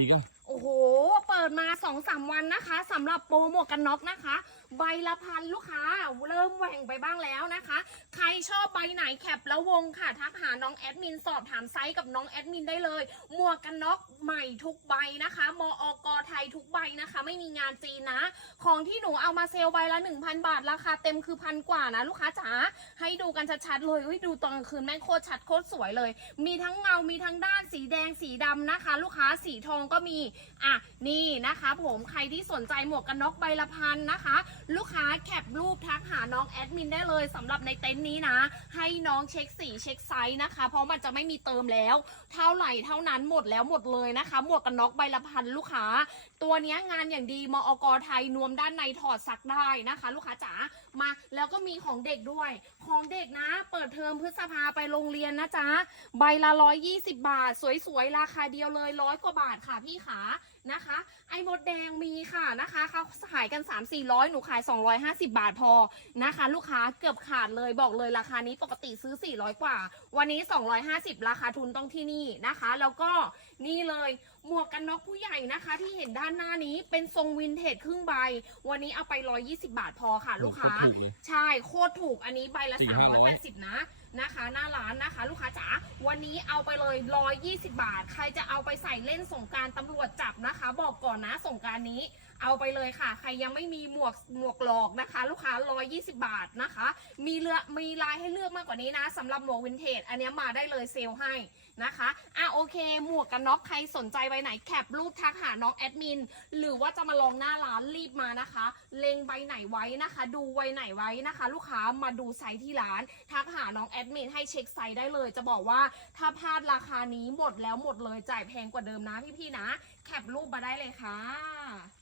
อีกอะโอ้โห เปิดมา2อสามวันนะคะสำหรับโปรหมวกกันน็อกนะคะ ใบละพันลูกค้า เริ่มแหว่งไปบ้างแล้วนะคะ ใครชอบใบไหนแคปแล้ววงค่ะ ทักหาน้องแอดมินสอบถามไซส์กับน้องแอดมินได้เลย หมวกกันน็อกใหม่ทุกใบนะคะ มอกไท ใบนะคะ ไม่มีงานจีนะ ของที่หนูเอามาเซลใบละ 1,000 บาท ราคาเต็มคือพันกว่านะ ลูกค้าจ๋าให้ดูกันชัดๆเลยอุ้ยดูตอนกลางคืนแม่งโคตรชัดโคตรสวยเลย มีทั้งเงา มีทั้งด้านสีแดงสีดำนะคะ ลูกค้าสีทองก็มีอะนี่นะคะ ผมใครที่สนใจหมวกกันน็อกใบละพันนะคะ ลูกค้าแคปรูปทักาน้องแอดมินได้เลยสำหรับในเต็นท์นี้นะ ให้น้องเช็คสีเช็คไซส์นะคะ เพราะมันจะไม่มีเติมแล้ว เท่าไหร่เท่านั้นหมดแล้วหมดเลยนะคะ หมวกกันน็อกใบละพันลูกค้า ตัวนี้งานอย่างดีมอกไทยนวมด้านในถอดซักได้นะคะ ลูกค้าจ๋ามาแล้วก็มีของเด็กด้วย ของเด็กนะ เปิดเทอมพฤษภาไปโรงเรียนนะจ๊ะใบละร้อยยี่สิบบาท สวยๆ ราคาเดียวเลยร้อยกว่าบาทค่ะพี่ขานะคะ ไอ้มดแดงมีค่ะนะคะเขาขายกัน 3 4 0 0 หนูขาย 250 บาทพอนะคะ ลูกค้าเกือบขาดเลยบอกเลยราคานี้ปกติซื้อ 400 กว่า วันนี้ 250 ราคาทุนต้องที่นี่นะคะ แล้วก็นี่เลยหมวกกันน็อกผู้ใหญ่นะคะ ที่เห็นด้านหน้านี้เป็นทรงวินเทจครึ่งใบ วันนี้เอาไป 120 บาทพอค่ะ ลูกค้าถูกเลยใช่โคตรถูกอันนี้ใบละสี่ห้าร้อย380 นะนะคะหน้าร้านนะคะ ลูกค้าจ๋าวันนี้เอาไปเลย 120 บาท ใครจะเอาไปใส่เล่นสงกรารตำรวจจับนะคะ บอกก่อนนะสงกรารนี้ เอาไปเลยค่ะ ใครยังไม่มีหมวกหมวกหลอกนะคะ ลูกค้า 120 บาทนะคะ มีเลือกมีลายให้เลือกมากกว่านี้นะสำหรับหมวกวินเทจอันนี้มาได้เลยเซลให้นะคะอะโอเค หมวกกันน็อกใครสนใจใบไหนแคปรูปทักหาน้องแอดมินหรือว่าจะมาลองหน้าร้านรีบมานะคะ เลงใบไหนไว้นะคะ ดูใบไหนไว้นะคะ ลูกค้ามาดูไซส์ที่ร้าน ทักหาน้องแอดมินให้เช็คไซส์ได้เลย จะบอกว่าถ้าพลาดราคานี้หมดแล้วหมดเลยจ่ายแพงกว่าเดิมนะพี่ๆนะ แคปรูปมาได้เลยค่ะ